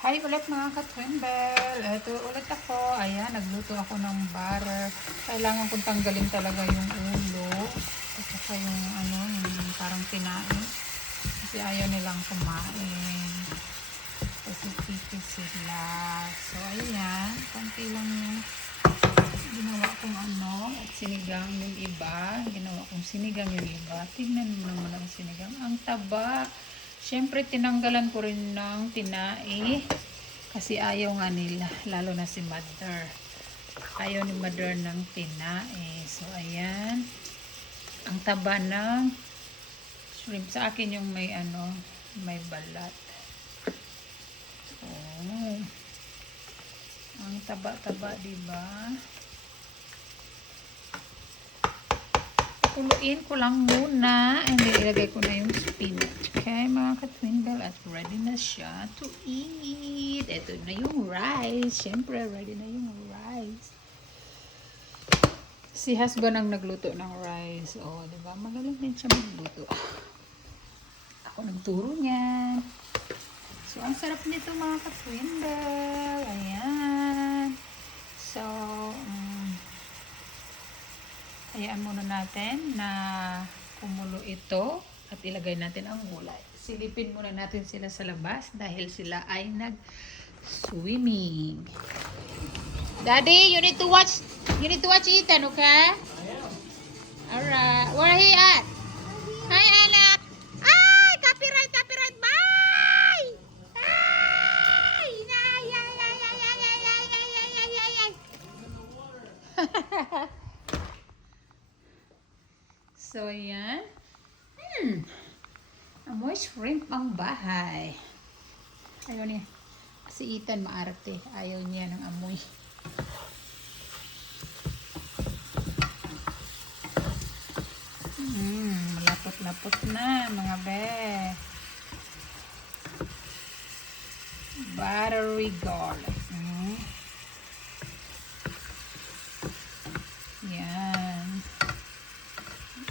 Hi ulit mga ka-Twinbell. Ito ulit ako. Ayan, nagluto ako ng butter. Kailangan kong tanggalin talaga yung ulo. At saka yung yung parang kinain. Kasi ayaw nilang kumain. Kasi picky sila. So, ayan. Konti lang yung ginawa kong at sinigang yung iba. Ginawa kong sinigang yung iba. Tignan mo naman ang sinigang. Ang taba. Siyempre, tinanggalan ko rin ng tinai. Kasi ayaw nga nila. Lalo na si mother. Ayaw ni mother ng tinai. So, ayan. Ang taba ng shrimp. Sa akin yung may balat. Oh. Ang taba-taba, diba? Kuluin ko lang muna. And then, ilagay ko na yung spinach. Okay, mga ka-Twinbell. At ready na siya to eat. Ito na yung rice. Siyempre, ready na yung rice. Si husband ang nagluto ng rice. Oh, diba? Magaling din siya magluto. Ako nagturo niyan. So, ang sarap nito mga ka-Twinbell. Ayan. So, hayaan muna natin na kumulo ito at ilagay natin ang gulay. Silipin muna natin sila sa labas dahil sila ay nag-swimming. Daddy, you need to watch Ethan, okay? Alright. Where he at? Hi, anak. Ay, copyright. Bye! Ay! So, ayan. Amoy shrimp ang bahay. Ayaw niya. Si Ethan maarte. Ayaw niya ng amoy. Malapot-lapot na, mga be. Buttery garlic. Yan.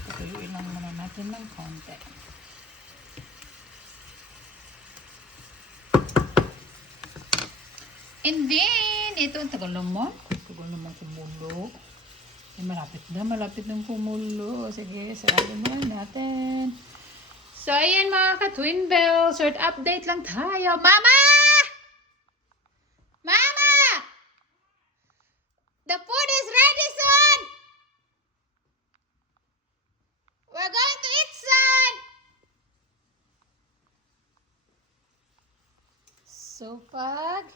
Patuyuin lang muna natin ng konti. And then, ito ang tagal naman. Tagal naman kumulo. Eh, malapit ng kumulo. Sige, sarado muna natin. So, ayan mga ka-Twinbell. Short update lang tayo. Mama! Mama! The food is ready soon! We're going to eat soon! So, pag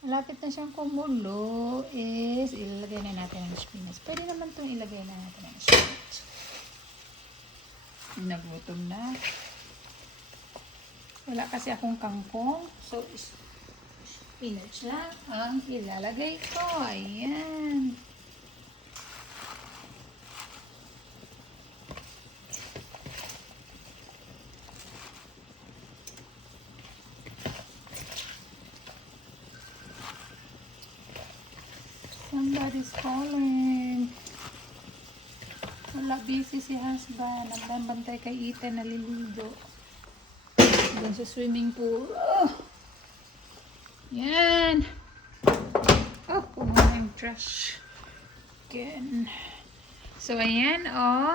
malapit na siyang kumulo is ilagay na natin ang spinach. Pwede naman itong ilagay na natin ang spinach. Nagutom na. Wala kasi akong kangkong. So, spinach lang ang ilalagay ko. Ayan. Somebody's calling. Wala, busy si husband. Nagbabantay kay Ethan, naliligo. Doon sa swimming pool. Oh! Yan. Oh, pumunta yung trash. Again. So, ayan, oh.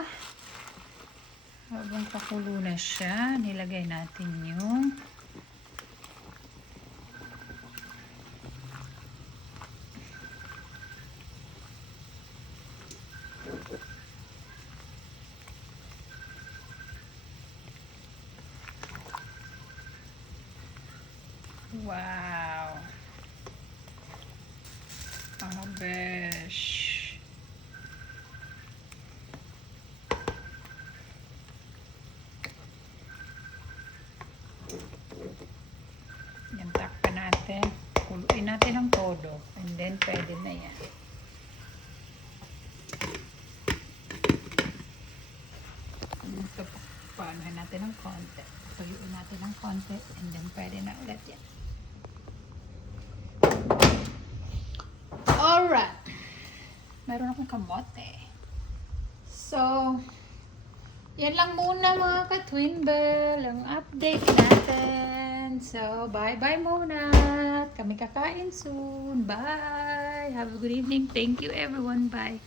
Habang pakulo na siya, nilagay natin yung wow. Oh, besh. Yan, takpan natin. Kuluin natin ang todo. And then, pwede na yan. Ito, paanohin natin ng konti. Tuyuin natin ng konti. And then, pwede na ulit yan. Alright. Meron akong kamote. So, yan lang muna mga ka-Twinbell. Ang update natin. So, bye-bye muna. Kami kakain soon. Bye. Have a good evening. Thank you everyone. Bye.